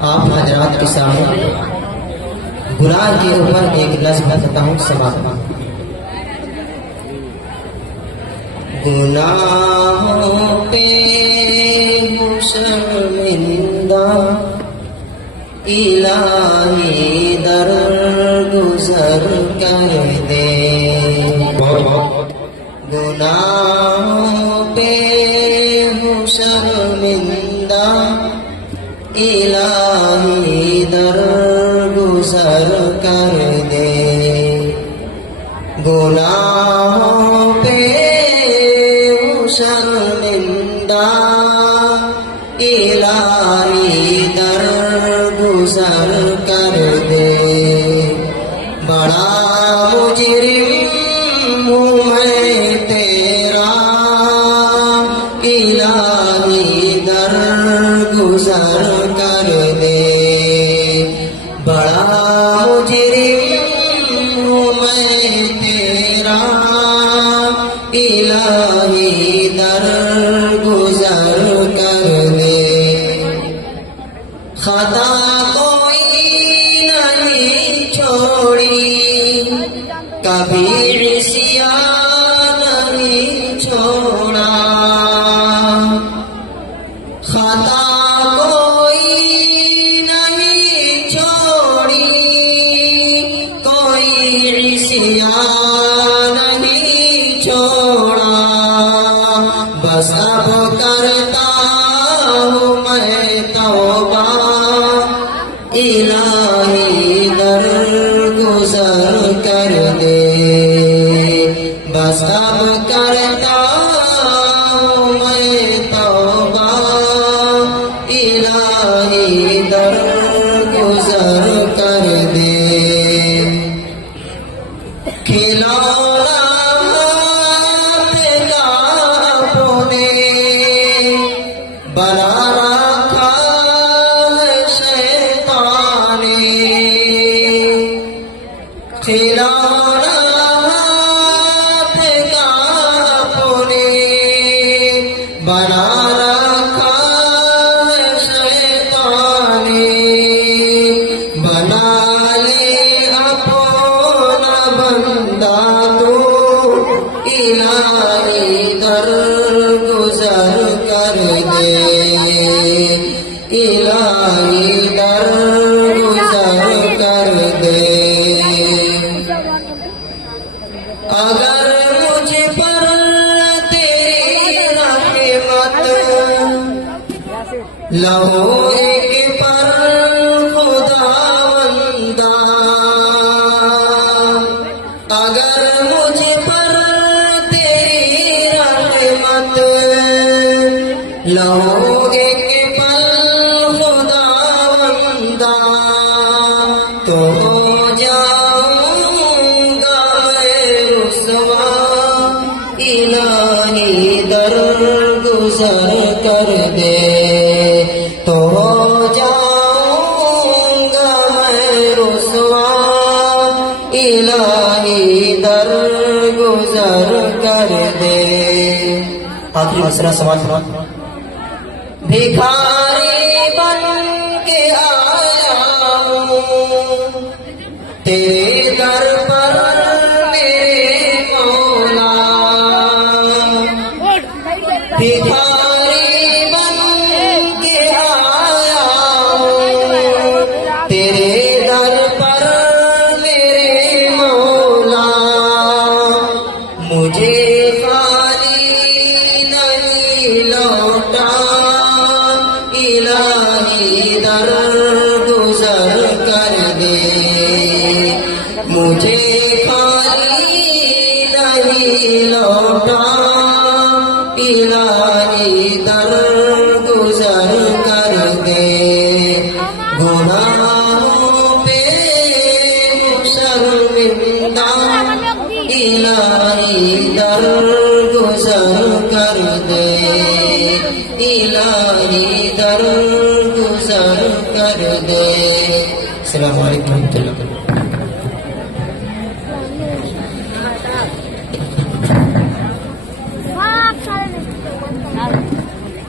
आप हजरात के सामने गुनाह के ऊपर एक नज़्म बताता हूँ, समाप्त। गुनाहों पे हूँ शर्मिंदा, इलाही दर गुजर कर दे। गुनाहों पे हूँ शर्मिंदा, इलाही दर गुजर कर दे। गुनाहों पे हूँ शर्मिंदा, इलाही दर गुजर कर दे। बड़ा मुजरिम हूँ मैं तेरा, इलाही दर गुजर कर दे। बड़ा मुजरिम हूँ मैं तेरा, इलाही दर गुजर कर दे। खता कोई नहीं छोड़ी, कभी इस्यान नहीं छोड़ा। खता कोई नहीं छोड़ी, कोई इस्यान नहीं छोड़ा। बस अब करता हूँ मैं तौबा, इलाही दर गुजर कर दे। बस अब करता हूँ मैं तौबा, इलाही दर गुजर कर दे। खिलौना बना रखा है शैतान ने। खिलौना फेंका अपने, बना रखा है शैतान ने। बना ले अपना बंदा तो, इलाही दर गुजर कर दे। इलाही दर गुजर कर दे। अगर मुझ पर तेरी रहमत लहो एक पर खुदावंदा, अगर मुझ पर तेरी रहमत लहो एक तो हो जाऊंगा मैं रुसवा, इलाही दर गुजर कर दे। तो हो जाऊंगा मैं रुसवा, इलाही दर गुजर कर दे। आखिरी मसला सवाल। भिखारी बन के आया हूँ तेरे दर पर मेरे मौला। भिखारी बन के आया हूँ तेरे दर पर मेरे मौला। मुझे खाली नहीं लौटा, इलाही दर गुजर कर दे। मुझे खाली नहीं लौटा, इलाही दर गुजर कर दे। गुनाहों पे शर्मिंदा, इलाही दर गुजर कर दे। इलाही दर गुजर कर दे। अस्सलामु अलैकुम।